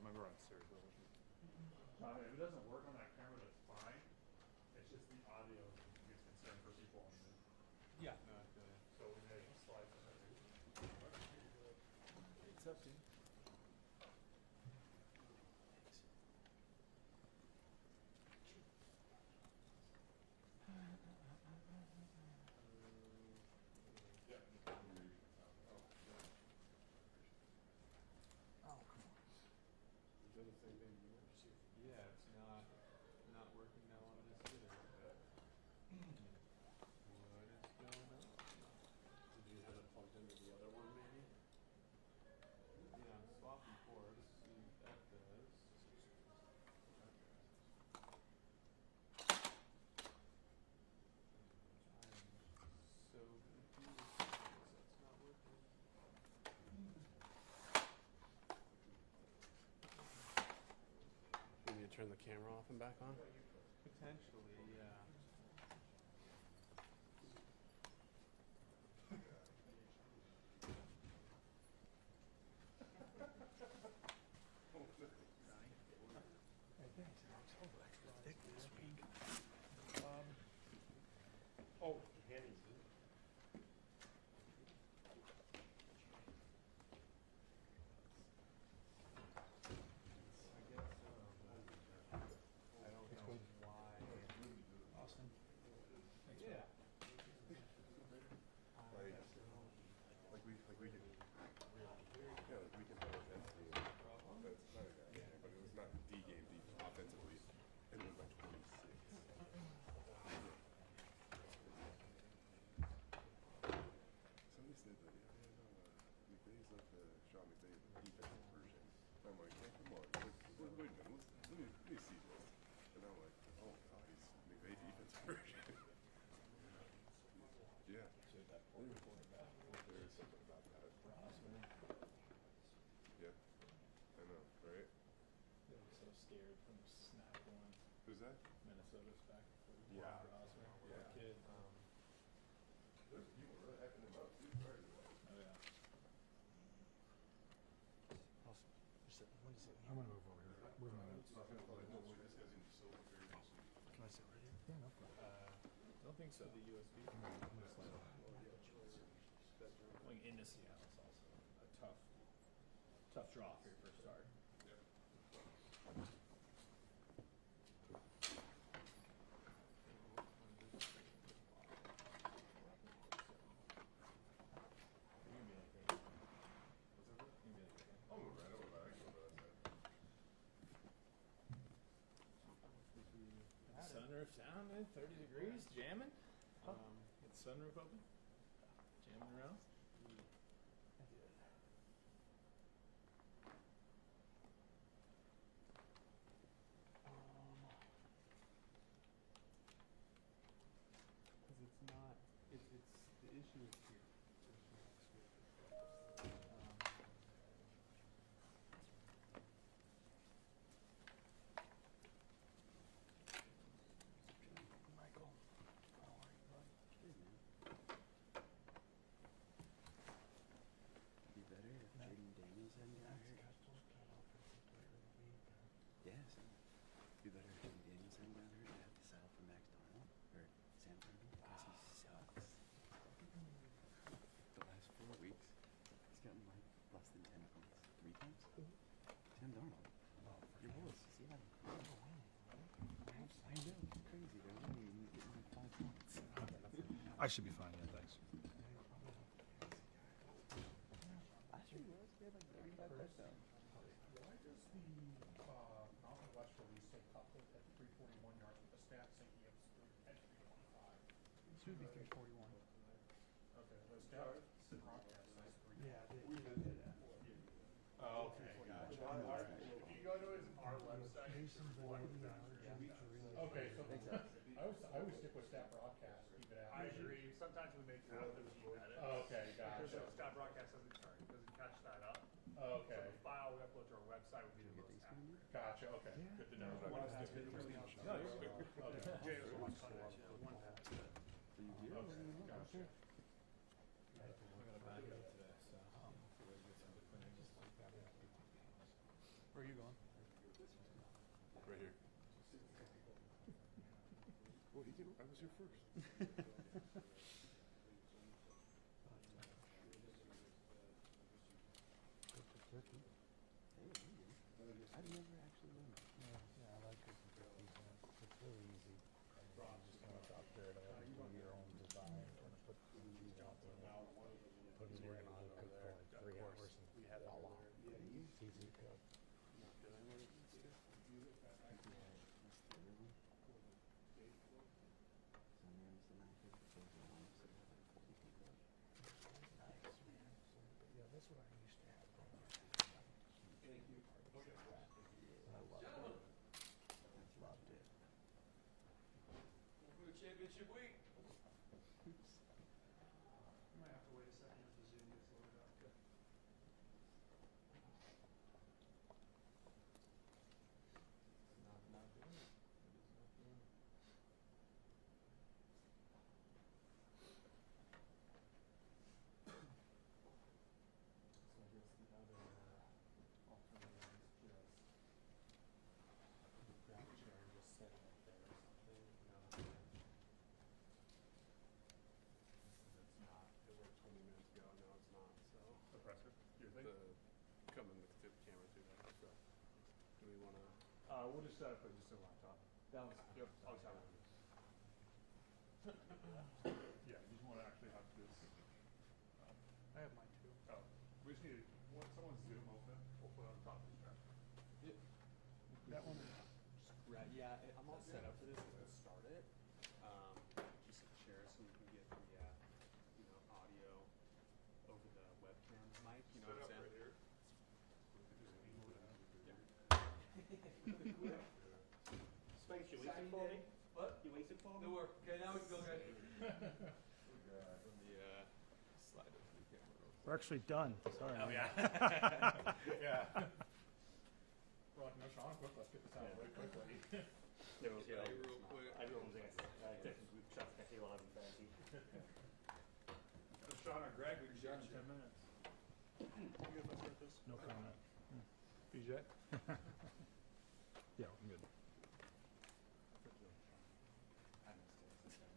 remember on Sirius. If it doesn't work on that camera, that's fine. It's just the audio gets concerned for people on the. Yeah. No, I feel you. So we may slide from that. It's up to you. Yeah, it's not working now on this either. What is going on? Did you have it plugged into the other one maybe? Yeah, I'm swapping ports. See what that does. I'm so confused. That's not working. You need to turn the camera off and back on? Potentially, yeah. Thick this week. Oh, Hanny's. I guess so. I don't know why. Awesome. Thanks, Yeah. Like we can, yeah, like we can have offensively and offense, not exactly, but it was not D game deep offensively, and it was like 26. Somebody said that, McVay's like Sean McVay, the defensive version. And I'm like, hey, come on, wait a minute, let me see this. And I'm like, oh God, he's McVay defensive version. Yeah. There's something about that. Yeah. I know, right? They were so scared from the snap one. Who's that? Minnesota's back and forth. Yeah. Yeah. Kid. There's people really hyping him up too. Oh yeah. Awesome. I'm gonna move over here. Where's my notes? Can Can I sit right here? Yeah, no problem. I don't think so. The USB. I'm gonna slide over. Going into Seattle is also a tough draw for your first start. Sunroof down, 30 degrees, jamming. Get the sunroof open, jamming around. Because it's not, it's the issue is here. Michael. How are you, bud? Good, man. You better if Jaden Daniels hadn't got hurt. Yes. You better if Jaden Daniels hadn't got hurt. I have to settle for Max Darnold or Sam Darnold because he sucks. The last 4 weeks, he's gotten like less than 10 points. 3 times? Sam Darnold. Your boys. Seattle. I know. It's crazy, though. I mean, he's getting like 5 points. I should be fine, yeah, thanks. Last year he was. He had like 35 touchdowns. Why does the Mountain West release say Couplet at 341 yards with the stats saying he has at 325? It should be 341. Okay, the stats broadcast says 3. Yeah, we did that. Oh, okay, gotcha. If you go to our website, okay, so I always stick with stat broadcast, keep it out. I agree. Sometimes we make edits. Okay, gotcha. So stat broadcast doesn't catch that up. Okay. So the file we upload to our website would be the most accurate. Gotcha, okay, good to know. No, you're good. Okay. Jay was one pass. Okay, gotcha. We're gonna back up today, so. Where are you going? I was your first. Turkey. Hey, I've never actually done that. Yeah, I like cooking turkeys, man. It's really easy. I mean, you just kind of chop dirt up, do your own design, kind of put some cheese on it, put it in, and it'll cook for like 3 hours, and we had it all out. It's easy to cook. Nice, man. But yeah, that's what I used to have going on. Thank you. I loved it. Loved it. Welcome to championship week. You might have to wait a second as the Zoom gets loaded up. Okay. Not doing it. It is not doing it. So I guess the other alternative is just the grab chair just setting up there or something, you know what I'm saying? It's not, it worked 20 minutes ago, no it's not, so. Oppressive. You think? Coming with the camera too, though, so. Do we want to? We'll just set up just a laptop. That was. Yep, I'll just have it. Yeah, you just want to actually have this. I have mine too. Oh, we just need to, someone's Zoom open, we'll put it on top of the screen. Yep. That one. Just grab, yeah, I'm all set up for this, we'll start it. Just share so we can get the, you know, audio over the webcam mic, you know what I'm saying? Right here. Spikes, you wasted for me? What? You wasted for me? Good work. Okay, now we can go, guys. Let me, slide it to the camera real quick. We're actually done. Sorry. Oh, yeah. Yeah. We're like, no, Sean, quick, let's get this out really quickly. There was, Yeah, real quick. I don't think I technically shot the Halo 11 fantasy. So Sean or Greg, we can start in 10 minutes. No comment. BJ? Yeah, I'm good. I missed it.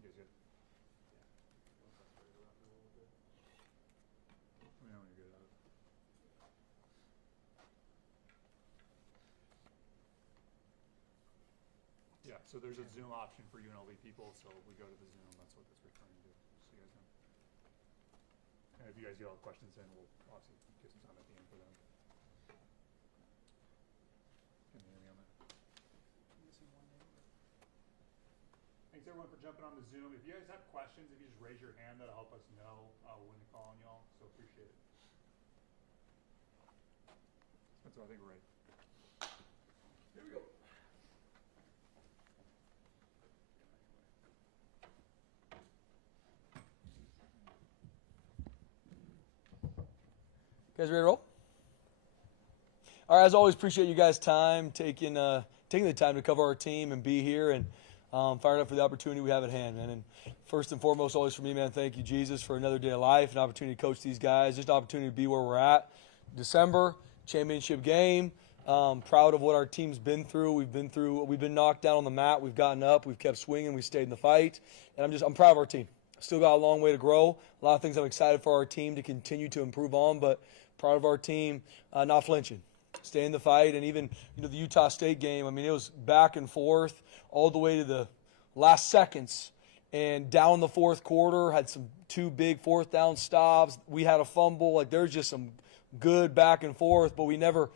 You guys good? Let me know when you're good. Yeah, so there's a Zoom option for UNLV people, so if we go to the Zoom, that's what that's referring to, so you guys know. And if you guys get all the questions in, we'll obviously get some time at the end for them. Can you hear me on that? Thanks everyone for jumping on the Zoom. If you guys have questions, if you just raise your hand, that'll help us know when to call on y'all, so appreciate it. Spencer, I think we're ready. Here we go. You guys ready to roll? All right, as always, appreciate you guys' time, taking the time to cover our team and be here, and fired up for the opportunity we have at hand, man. And first and foremost, always for me, man, thank you, Jesus, for another day of life, an opportunity to coach these guys, just an opportunity to be where we're at. December, championship game. Proud of what our team's been through. We've been knocked down on the mat. We've gotten up. We've kept swinging. We stayed in the fight. And I'm proud of our team. Still got a long way to grow. A lot of things I'm excited for our team to continue to improve on, but proud of our team not flinching, staying in the fight. And even the Utah State game, I mean, it was back and forth all the way to the last seconds. And down the fourth quarter, had some 2 big fourth down stops. We had a fumble. Like, there's just some good back and forth, but we never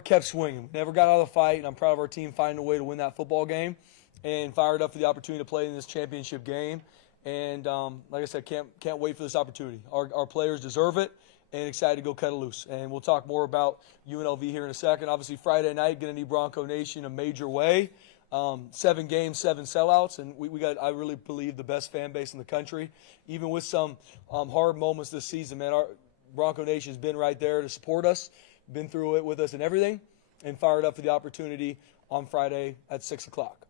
kept swinging. We never got out of the fight, and I'm proud of our team finding a way to win that football game and fired up for the opportunity to play in this championship game. And like I said, can't wait for this opportunity. Our players deserve it, and excited to go cut it loose. And we'll talk more about UNLV here in a second. Obviously, Friday night, going to need Bronco Nation a major way. 7 games, 7 sellouts, and we got, I really believe, the best fan base in the country. Even with some hard moments this season, man, Bronco Nation's been right there to support us, been through it with us and everything, and fired up for the opportunity on Friday at 6 o'clock.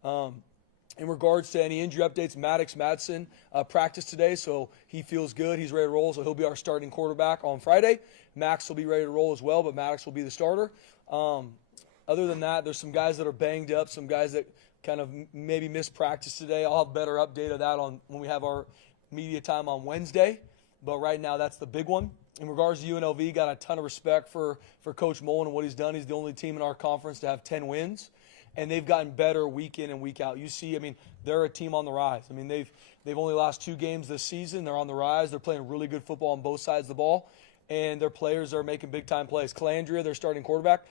In regards to any injury updates, Maddox Madsen practiced today, so he feels good. He's ready to roll, so he'll be our starting quarterback on Friday. Max will be ready to roll as well, but Maddox will be the starter. Other than that, there's some guys that are banged up, some guys that kind of maybe missed practice today. I'll have a better update of that on when we have our media time on Wednesday, but right now that's the big one. In regards to UNLV, got a ton of respect for Coach Mullen and what he's done. He's the only team in our conference to have 10 wins. And they've gotten better week in and week out. You see, I mean, they're a team on the rise. I mean, they've only lost 2 games this season. They're on the rise. They're playing really good football on both sides of the ball, and their players are making big-time plays. Calandria, their starting quarterback,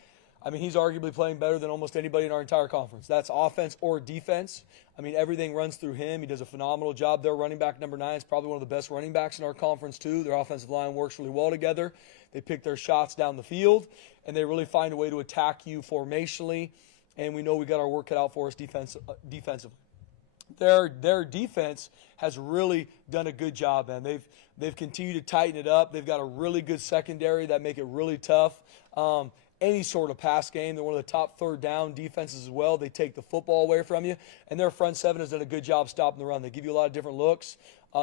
I mean, he's arguably playing better than almost anybody in our entire conference. That's offense or defense. I mean, everything runs through him. He does a phenomenal job. Their running back, number 9, is probably one of the best running backs in our conference, too. Their offensive line works really well together. They pick their shots down the field, and they really find a way to attack you formationally. And we know we got our work cut out for us defensively. Their defense has really done a good job, man. They've continued to tighten it up. They've got a really good secondary that make it really tough. Any sort of pass game, they're one of the top third down defenses as well. They take the football away from you, and their front 7 has done a good job stopping the run. They give you a lot of different looks.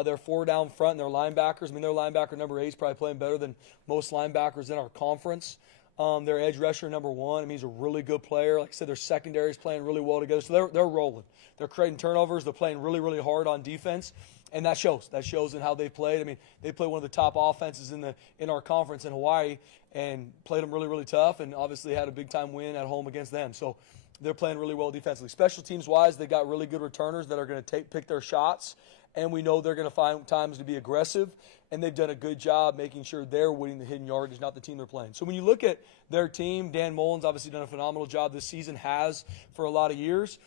They're 4 down front, and their linebackers. I mean, their linebacker number 8 is probably playing better than most linebackers in our conference. Their edge rusher, number 1, I mean, he's a really good player. Like I said, their secondary is playing really well together. So they're rolling. They're creating turnovers. They're playing really, really hard on defense. And that shows. That shows in how they've played. I mean, they play one of the top offenses in our conference in Hawaii and played them really, really tough, and obviously had a big-time win at home against them. So they're playing really well defensively. Special teams-wise, they got really good returners that are going to pick their shots, and we know they're going to find times to be aggressive, and they've done a good job making sure they're winning the hidden yardage, not the team they're playing. So when you look at their team, Dan Mullen's obviously done a phenomenal job this season, has for a lot of years.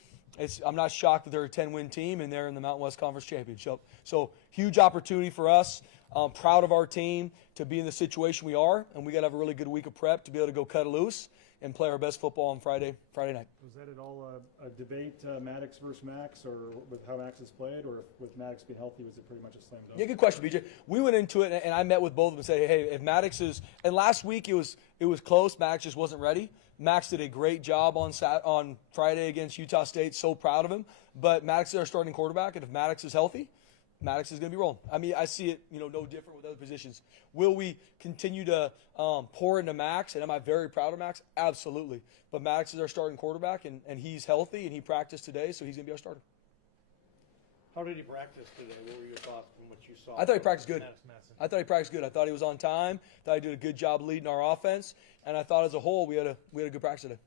I'm not shocked that they're a 10-win team, and they're in the Mountain West Conference Championship. So huge opportunity for us. Proud of our team to be in the situation we are, and we got to have a really good week of prep to be able to go cut it loose and play our best football on Friday night. Was that at all a debate, Maddox versus Max, or with how Max has played, or with Maddox being healthy, was it pretty much a slam dunk? Yeah, good question, BJ. We went into it, and I met with both of them and said, hey, if Maddox is – and last week it was close. Maddox just wasn't ready. Max did a great job on Friday against Utah State. So proud of him. But Maddox is our starting quarterback, and if Maddox is healthy, Maddox is going to be rolling. I mean, I see it, no different with other positions. Will we continue to pour into Max, and am I very proud of Max? Absolutely. But Maddox is our starting quarterback, and he's healthy, and he practiced today, so he's going to be our starter. How did he practice today? What were your thoughts from what you saw? I thought he practiced good. I thought he was on time. Thought he did a good job leading our offense, and I thought as a whole we had a good practice today.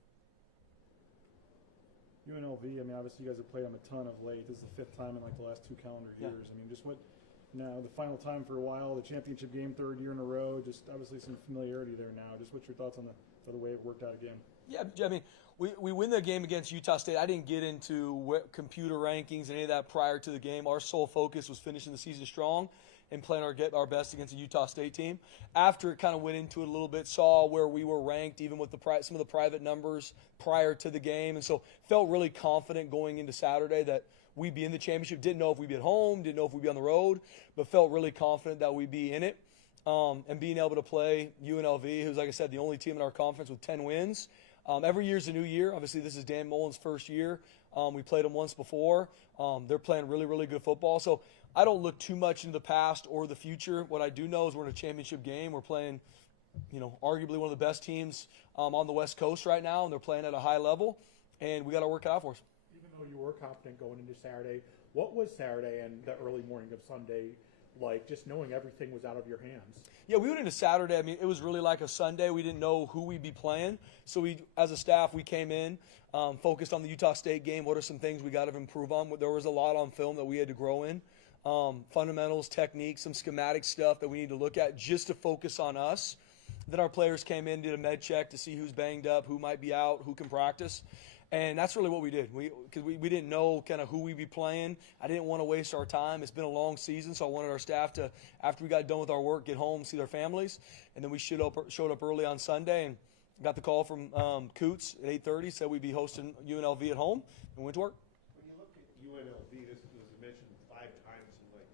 UNLV, I mean, obviously you guys have played them a ton of late. This is the 5th time in like the last 2 calendar years. Yeah. I mean, just what now, the final time for a while, the championship game, 3rd year in a row, just obviously some familiarity there now. Just what's your thoughts on the way it worked out again? Yeah, I mean, we win the game against Utah State. I didn't get into computer rankings and any of that prior to the game. Our sole focus was finishing the season strong and playing our best against a Utah State team. After it kind of went into it a little bit, saw where we were ranked, even with some of the private numbers prior to the game, and so felt really confident going into Saturday that we'd be in the championship. Didn't know if we'd be at home, didn't know if we'd be on the road, but felt really confident that we'd be in it. And being able to play UNLV, who's, like I said, the only team in our conference with 10 wins. Every year's a new year. Obviously, this is Dan Mullen's first year. We played them once before. They're playing really, really good football. So I don't look too much into the past or the future. What I do know is we're in a championship game. We're playing, arguably one of the best teams on the West Coast right now, and they're playing at a high level, and we got to work it out for us. Even though you were confident going into Saturday, what was Saturday and the early morning of Sunday like, just knowing everything was out of your hands? Yeah, we went into Saturday. I mean, it was really like a Sunday. We didn't know who we'd be playing. So we, as a staff, we came in, focused on the Utah State game. What are some things we got to improve on? There was a lot on film that we had to grow in. Fundamentals, techniques, some schematic stuff that we need to look at just to focus on us. Then our players came in, did a med check to see who's banged up, who might be out, who can practice. And that's really what we did. Because we didn't know kind of who we'd be playing. I didn't want to waste our time. It's been a long season, so I wanted our staff to, after we got done with our work, get home, see their families. And then we showed up early on Sunday and got the call from Coots at 8:30, said we'd be hosting UNLV at home, and went to work. When you look at UNLV, this was mentioned 5 times in, like,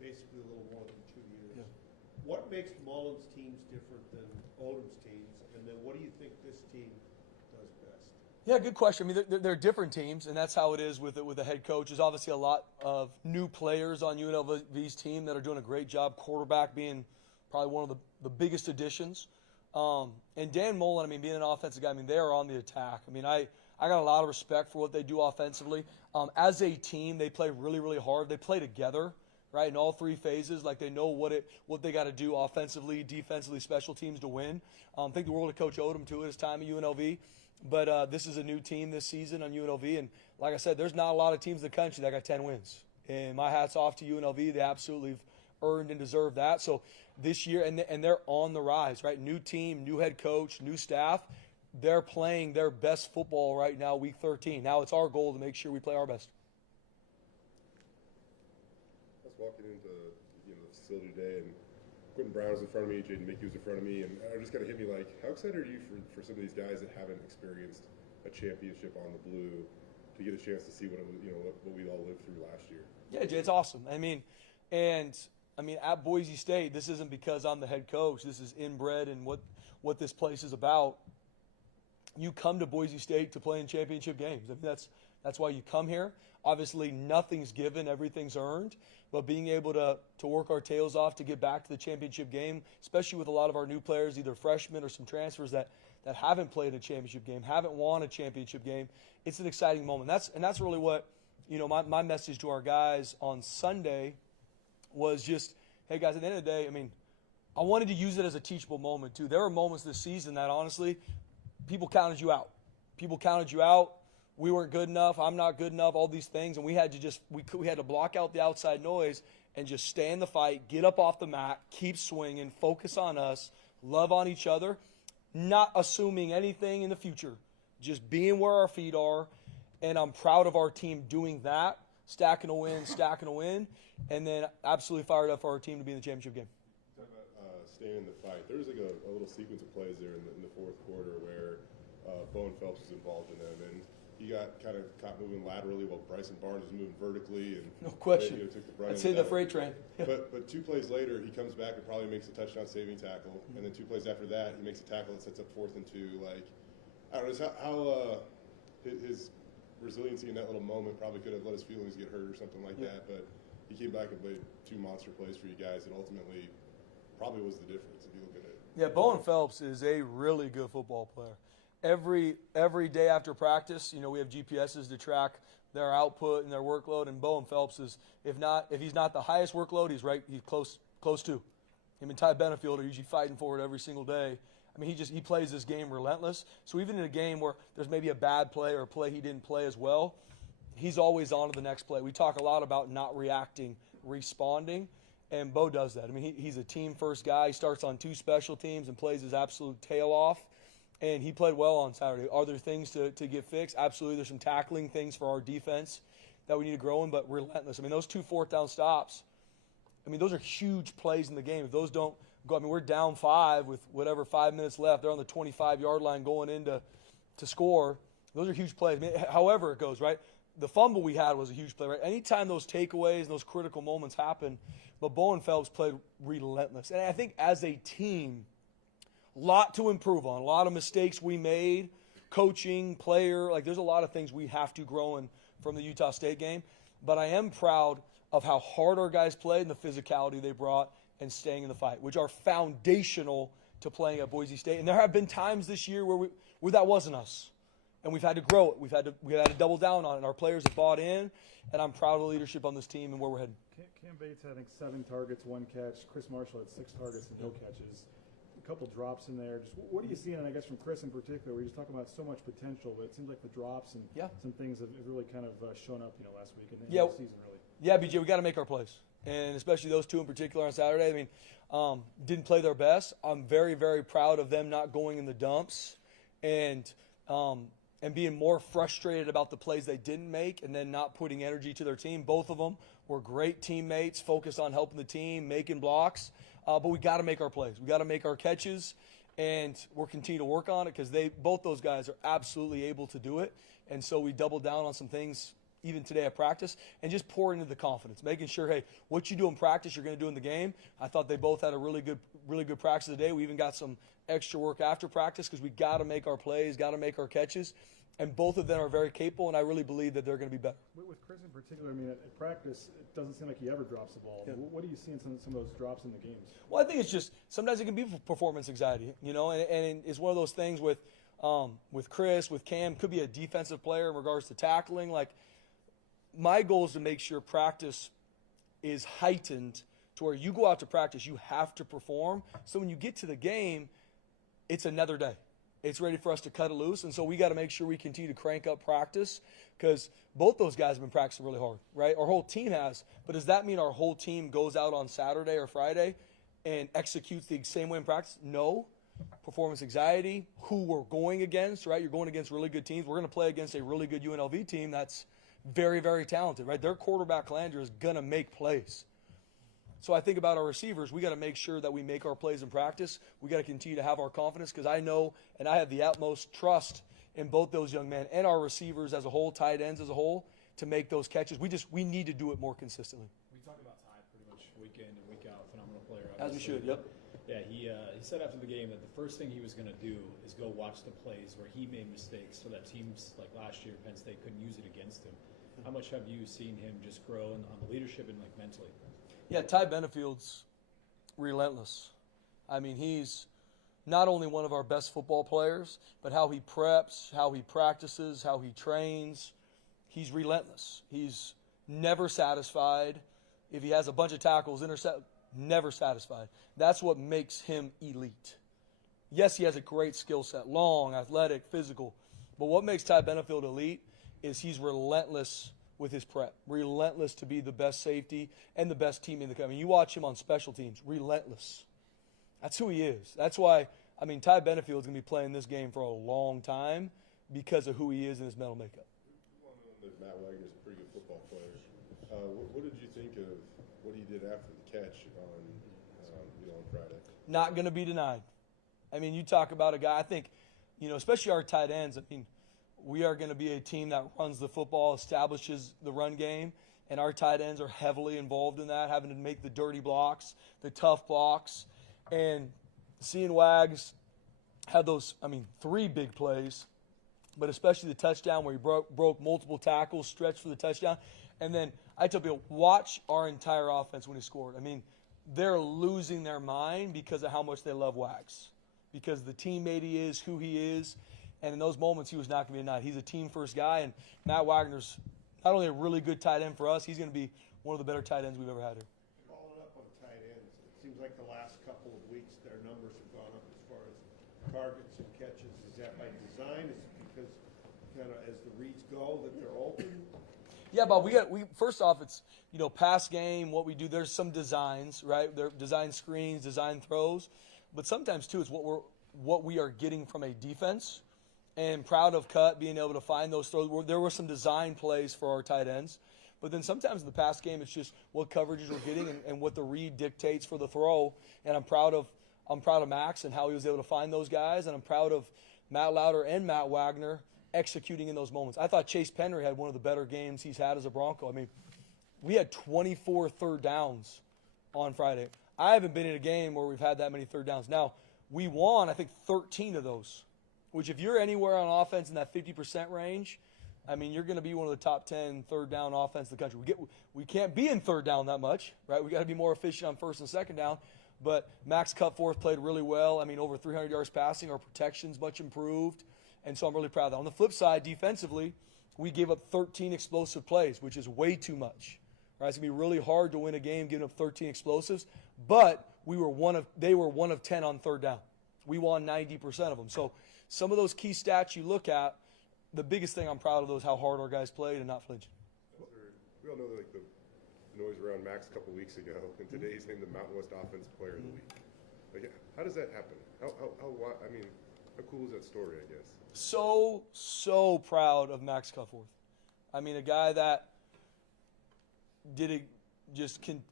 basically a little more than 2 years. Yeah. what makes Mullen's teams different than Odom's teams, and then what do you think this team does best? Yeah, good question. I mean, they're different teams, and that's how it is with the head coach. There's obviously a lot of new players on UNLV's team that are doing a great job, quarterback being probably one of the biggest additions. And Dan Mullen, I mean, being an offensive guy, I mean, they are on the attack. I mean, I got a lot of respect for what they do offensively. As a team, they play really, really hard. They play together, right, in all three phases. Like, they know what they got to do offensively, defensively, special teams to win. Think the world of Coach Odom, too, at his time at UNLV. But this is a new team this season on UNLV. And like I said, there's not a lot of teams in the country that got 10 wins. And my hat's off to UNLV. They absolutely have earned and deserved that. So this year, and they're on the rise, right? New team, new head coach, new staff. They're playing their best football right now, week 13. Now it's our goal to make sure we play our best. I was walking into the facility today, and Quentin Brown was in front of me, Jaden Mickey was in front of me, and it just kind of hit me like, how excited are you for some of these guys that haven't experienced a championship on the blue to get a chance to see what we all lived through last year? Yeah, Jay, it's awesome. I mean, at Boise State, this isn't because I'm the head coach. This is inbred in what this place is about. You come to Boise State to play in championship games. I mean, that's why you come here. Obviously, nothing's given, everything's earned. But being able to work our tails off to get back to the championship game, especially with a lot of our new players, either freshmen or some transfers that haven't played a championship game, haven't won a championship game, it's an exciting moment. That's really what, my message to our guys on Sunday was just, hey, guys, at the end of the day, I mean, I wanted to use it as a teachable moment, too. There were moments this season that, honestly, people counted you out. People counted you out. We weren't good enough. I'm not good enough, all these things. And we had to we had to block out the outside noise and just stay in the fight, get up off the mat, keep swinging, focus on us, love on each other, not assuming anything in the future, just being where our feet are. And I'm proud of our team doing that, stacking a win, and then absolutely fired up for our team to be in the championship game. Talk about staying in the fight. There was like a little sequence of plays there in the fourth quarter where Bowen Phelps was involved in them, and he got kind of caught moving laterally while Bryson Barnes was moving vertically. And no question. Took the brunt That's of hitting the freight train. But 2 plays later, he comes back and probably makes a touchdown saving tackle, and then 2 plays after that, he makes a tackle that sets up 4th and 2. Like, I don't know how his resiliency in that little moment probably could have let his feelings get hurt or something like that, but he came back and played 2 monster plays for you guys, and ultimately probably was the difference if you look at it. Yeah, Bowen Phelps is a really good football player. Every day after practice, we have GPSs to track their output and their workload, and Bowen Phelps is, if he's not the highest workload, he's close to. Him and Ty Benefield are usually fighting for it every single day. I mean, he plays this game relentless. So even in a game where there's maybe a bad play or a play he didn't play as well, he's always on to the next play. We talk a lot about not reacting, responding, and Bo does that. I mean, he's a team-first guy. He starts on 2 special teams and plays his absolute tail off, and he played well on Saturday. Are there things to get fixed? Absolutely. There's some tackling things for our defense that we need to grow in, but relentless. I mean, those 2 4th-down stops, I mean, those are huge plays in the game. If those don't go, I mean, we're down 5 with 5 minutes left. They're on the 25-yard line going in to score. Those are huge plays. I mean, however it goes, right? The fumble we had was a huge play, right? Anytime those takeaways and those critical moments happen, but Bowen Phelps played relentless. And I think as a team, a lot to improve on, a lot of mistakes we made, coaching, player, like there's a lot of things we have to grow in from the Utah State game. But I am proud of how hard our guys played and the physicality they brought and staying in the fight, which are foundational to playing at Boise State. And there have been times this year where that wasn't us. And we've had to grow it. We've had to double down on it. And our players have bought in, and I'm proud of the leadership on this team and where we're heading. Cam Bates had, I think, 7 targets, 1 catch. Chris Marshall had 6 targets and no catches. A couple drops in there. Just what are you seeing, and I guess from Chris in particular, we're just talking about so much potential, but it seems like the drops and some things have really kind of shown up, last week and the season really. Yeah, BJ, we got to make our plays, and especially those 2 in particular on Saturday. I mean, didn't play their best. I'm very, very proud of them not going in the dumps and being more frustrated about the plays they didn't make and then not putting energy to their team. Both of them were great teammates, focused on helping the team, making blocks. But we got to make our plays. We got to make our catches, and we'll continue to work on it because both those guys are absolutely able to do it. And so we doubled down on some things even today at practice, and just pouring into the confidence, making sure, hey, what you do in practice, you're going to do in the game. I thought they both had a really good practice today. We even got some extra work after practice because we got to make our plays, got to make our catches. And both of them are very capable, and I really believe that they're going to be better. With Chris in particular, I mean, at practice, it doesn't seem like he ever drops the ball. Yeah. What do you see in some of those drops in the games? Well, I think it's just sometimes it can be performance anxiety, you know, and it's one of those things with Chris, with Cam, could be a defensive player in regards to tackling. Like, my goal is to make sure practice is heightened to where you go out to practice, you have to perform. So when you get to the game, it's another day. It's ready for us to cut it loose, and so we got to make sure we continue to crank up practice because both those guys have been practicing really hard, right? Our whole team has, but does that mean our whole team goes out on Saturday or Friday and executes the same way in practice? No. Performance anxiety, who we're going against, right? You're going against really good teams. We're going to play against a really good UNLV team that's very, very talented, right? Their quarterback, Landry, is going to make plays. So I think about our receivers. We got to make sure that we make our plays in practice. We got to continue to have our confidence because I know and I have the utmost trust in both those young men and our receivers as a whole, tight ends as a whole, to make those catches. We need to do it more consistently. We talk about Ty pretty much week in and week out, phenomenal player. As we should, obviously. yep. Yeah, he said after the game that the first thing he was going to do is go watch the plays where he made mistakes so that teams like last year, Penn State, couldn't use it against him. How much have you seen him just grow on the leadership and like mentally? Yeah, Ty Benefield's relentless. I mean, he's not only one of our best football players, but how he preps, how he practices, how he trains. He's relentless. He's never satisfied. If he has a bunch of tackles, never satisfied. That's what makes him elite. Yes, he has a great skill set, long, athletic, physical. But what makes Ty Benefield elite is he's relentless with his prep, relentless to be the best safety and the best team in the country. You watch him on special teams, relentless. That's who he is. That's why, I mean, Ty Benefield's going to be playing this game for a long time because of who he is and his mental makeup. Matt Wagner's a pretty good football player. What did you think of what he did after the catch on Friday? Not going to be denied. I mean, you talk about a guy, I think, especially our tight ends, I mean, we are going to be a team that runs the football, establishes the run game, and our tight ends are heavily involved in that, having to make the dirty blocks, the tough blocks. And seeing Wags had those, 3 big plays, but especially the touchdown where he broke multiple tackles, stretched for the touchdown. And then I tell people, watch our entire offense when he scored. I mean, they're losing their mind because of how much they love Wags, because the teammate he is, who he is. And in those moments, he was not going to be denied. He's a team-first guy, and Matt Wagner's not only a really good tight end for us, he's going to be one of the better tight ends we've ever had here. Following up on tight ends, it seems like the last couple of weeks their numbers have gone up as far as targets and catches. Is that by design? Is it because kind of as the reads go that they're open? Yeah, but we first off, it's pass game, what we do. There's some designs, right? They're design screens, design throws, but sometimes too it's what we are getting from a defense. And proud of Cut being able to find those throws. There were some design plays for our tight ends. But then sometimes in the pass game, it's just what coverages we're getting and what the read dictates for the throw. And I'm proud of Max and how he was able to find those guys. And I'm proud of Matt Lauder and Matt Wagner executing in those moments. I thought Chase Penry had one of the better games he's had as a Bronco. I mean, we had 24 third downs on Friday. I haven't been in a game where we've had that many third downs. Now, we won, I think, 13 of those. Which if you're anywhere on offense in that 50% range, I mean, you're going to be one of the top 10 third down offense in the country. We can't be in third down that much, right? We got to be more efficient on first and second down. But Max Cutforth played really well. I mean, over 300 yards passing. Our protection's much improved. And so I'm really proud of that. On the flip side, defensively, we gave up 13 explosive plays, which is way too much. Right? It's going to be really hard to win a game giving up 13 explosives. But they were one of 10 on third down. We won 90% of them. So some of those key stats you look at, the biggest thing I'm proud of, though, is how hard our guys played and not flinching. We all know the noise around Max a couple weeks ago, and today he's named the Mountain West Offensive Player of the Week. Like, how does that happen? How cool is that story, I guess? So proud of Max Cutforth. I mean, a guy that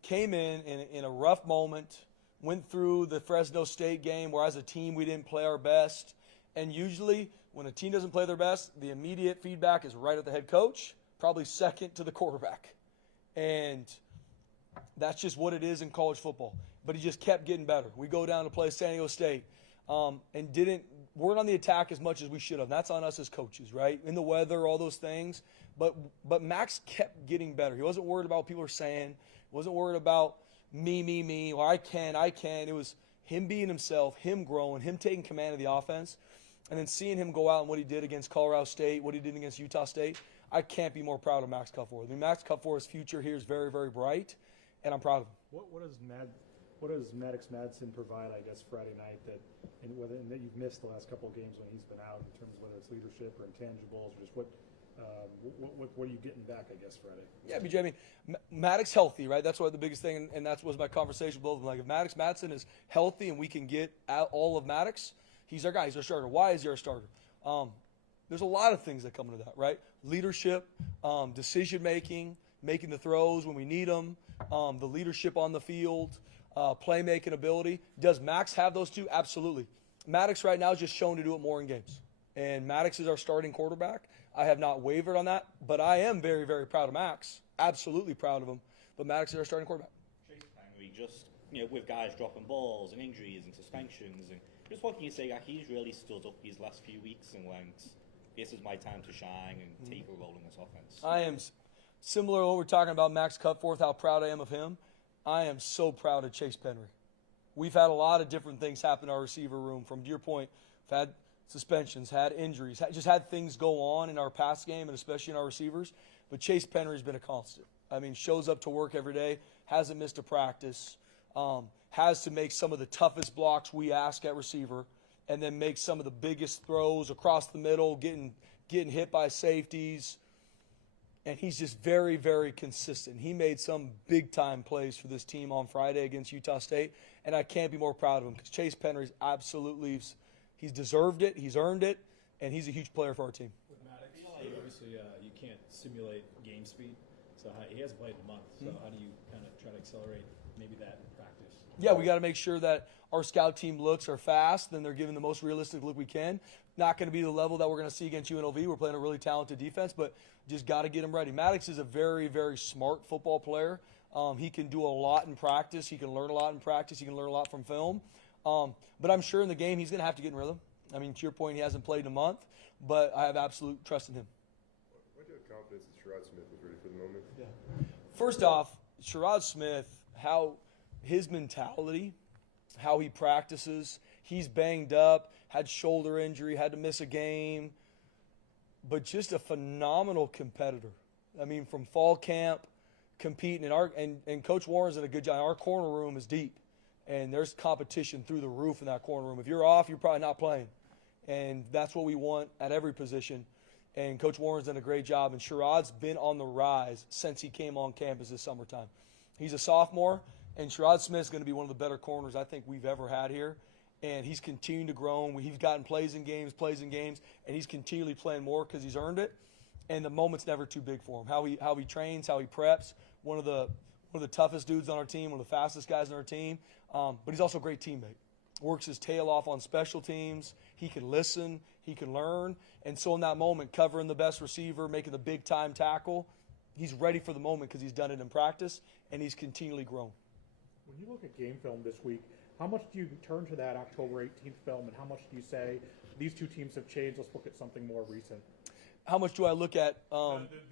came in a rough moment, went through the Fresno State game where as a team we didn't play our best. And usually when a team doesn't play their best, the immediate feedback is right at the head coach, probably second to the quarterback. And that's just what it is in college football. But he just kept getting better. We go down to play San Diego State and weren't on the attack as much as we should have. That's on us as coaches, right? In the weather, all those things. But Max kept getting better. He wasn't worried about what people were saying. He wasn't worried about me, or I can. It was him being himself, him growing, him taking command of the offense, and then seeing him go out and what he did against Colorado State, what he did against Utah State. I can't be more proud of Max Cutforth. I mean, Max Cutforth's future here is very, very bright, and I'm proud of him. What does Maddox Madsen provide, I guess, Friday night that you've missed the last couple of games when he's been out in terms of whether it's leadership or intangibles, or just what are you getting back, I guess, Friday? Yeah, BJ, I mean, Maddox healthy, right? That's what the biggest thing, and that was my conversation with both of them. Like, if Maddox Madsen is healthy and we can get out all of Maddox, he's our guy. He's our starter. Why is he our starter? There's a lot of things that come into that, right? Leadership, decision-making, making the throws when we need them, the leadership on the field, playmaking ability. Does Max have those two? Absolutely. Maddox right now is just shown to do it more in games. And Maddox is our starting quarterback. I have not wavered on that, but I am very, very proud of Max. Absolutely proud of him. But Maddox is our starting quarterback. Henry, just, with guys dropping balls and injuries and suspensions, and just what can you say? Like, he's really stood up these last few weeks and went, this is my time to shine and take a role in this offense. I am similar to what we're talking about Max Cutforth, how proud I am of him. I am so proud of Chase Penry. We've had a lot of different things happen in our receiver room. From your point, we've had suspensions, had injuries, just had things go on in our pass game and especially in our receivers. But Chase Penry has been a constant. I mean, shows up to work every day, hasn't missed a practice, has to make some of the toughest blocks we ask at receiver, and then make some of the biggest throws across the middle, getting hit by safeties. And he's just very, very consistent. He made some big-time plays for this team on Friday against Utah State, and I can't be more proud of him because Chase Penry's absolutely – he's deserved it, he's earned it, and he's a huge player for our team. With Maddox, obviously you can't simulate game speed, so he hasn't played in a month. So how do you kind of try to accelerate maybe that in practice? Yeah, we got to make sure that our scout team looks are fast, then they're giving the most realistic look we can. Not going to be the level that we're going to see against UNLV. We're playing a really talented defense, but just got to get him ready. Maddox is a very, very smart football player. He can do a lot in practice. He can learn a lot in practice. He can learn a lot from film. But I'm sure in the game he's going to have to get in rhythm. I mean, to your point, he hasn't played in a month, but I have absolute trust in him. Why do you have confidence that Sherrod Smith was ready for the moment? Yeah. First off, Sherrod Smith, how his mentality, how he practices, he's banged up, had shoulder injury, had to miss a game, but just a phenomenal competitor. I mean, from fall camp, competing, and Coach Warren's done a good job. Our corner room is deep. And there's competition through the roof in that corner room. If you're off, you're probably not playing. And that's what we want at every position. And Coach Warren's done a great job. And Sherrod's been on the rise since he came on campus this summertime. He's a sophomore, and Sherrod Smith's going to be one of the better corners I think we've ever had here. And he's continuing to grow. He's gotten plays in games, and he's continually playing more because he's earned it. And the moment's never too big for him. How he trains, how he preps, one of the toughest dudes on our team, one of the fastest guys on our team. But he's also a great teammate. Works his tail off on special teams. He can listen. He can learn. And so in that moment, covering the best receiver, making the big-time tackle, he's ready for the moment because he's done it in practice, and he's continually grown. When you look at game film this week, how much do you turn to that October 18th film, and how much do you say, these two teams have changed, let's look at something more recent? How much do I look at? The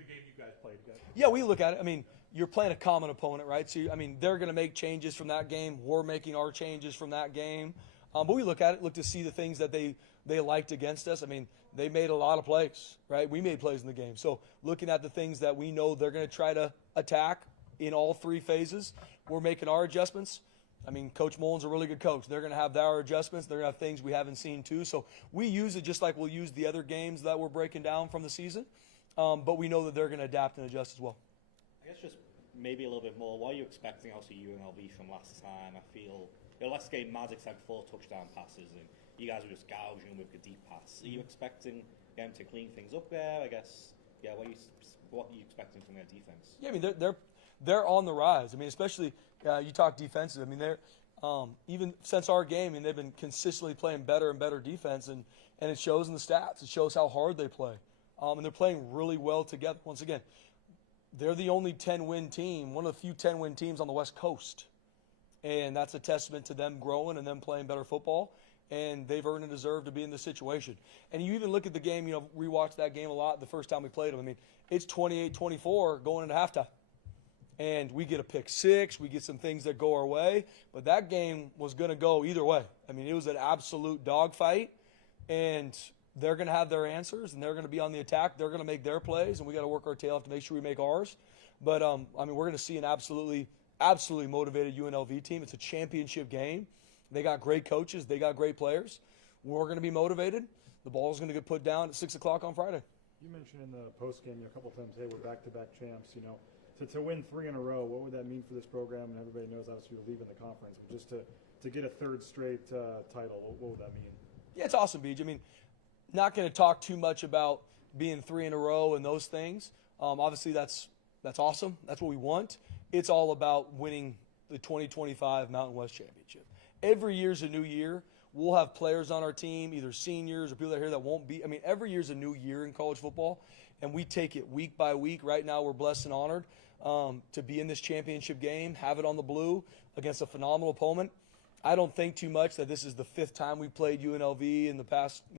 game you guys played. Yeah, we look at it. I mean, you're playing a common opponent, right? So, they're going to make changes from that game. We're making our changes from that game. But we look at it, look to see the things that they liked against us. I mean, they made a lot of plays, right? We made plays in the game. So looking at the things that we know they're going to try to attack in all three phases, we're making our adjustments. I mean, Coach Mullen's a really good coach. They're going to have their adjustments. They're going to have things we haven't seen too. So we use it just like we'll use the other games that we're breaking down from the season. But we know that they're going to adapt and adjust as well. I guess just maybe a little bit more. What are you expecting out of UNLV from last time? I feel last game Maddox had 4 touchdown passes and you guys were just gouging with the deep pass. Are you expecting them to clean things up there? I guess, yeah. What are you expecting from their defense? Yeah, I mean they're on the rise. I mean, especially you talk defensive. I mean they're even since our game, I mean they've been consistently playing better and better defense, and it shows in the stats. It shows how hard they play. and they're playing really well together. Once again, they're the only 10-win team, one of the few 10-win teams on the West Coast. And that's a testament to them growing and them playing better football. And they've earned and deserved to be in this situation. And you even look at the game, rewatched that game a lot the first time we played them. I mean, it's 28-24 going into halftime. And we get a pick six, we get some things that go our way. But that game was going to go either way. I mean, it was an absolute dogfight. And they're going to have their answers, and they're going to be on the attack. They're going to make their plays, and we got to work our tail off to make sure we make ours. But, we're going to see an absolutely motivated UNLV team. It's a championship game. They got great coaches. They got great players. We're going to be motivated. The ball's going to get put down at 6 o'clock on Friday. You mentioned in the postgame a couple of times, hey, we're back-to-back champs. To win 3 in a row, what would that mean for this program? And everybody knows, obviously, you're leaving the conference. But just to get a third straight title, what would that mean? Yeah, it's awesome, Beej. I mean, not going to talk too much about being 3 in a row and those things. Obviously, that's awesome. That's what we want. It's all about winning the 2025 Mountain West Championship. Every year's a new year. We'll have players on our team, either seniors or people that are here that won't be. I mean, every year's a new year in college football, and we take it week by week. Right now, we're blessed and honored to be in this championship game, have it on the blue against a phenomenal opponent. I don't think too much that this is the 5th time we played UNLV in the past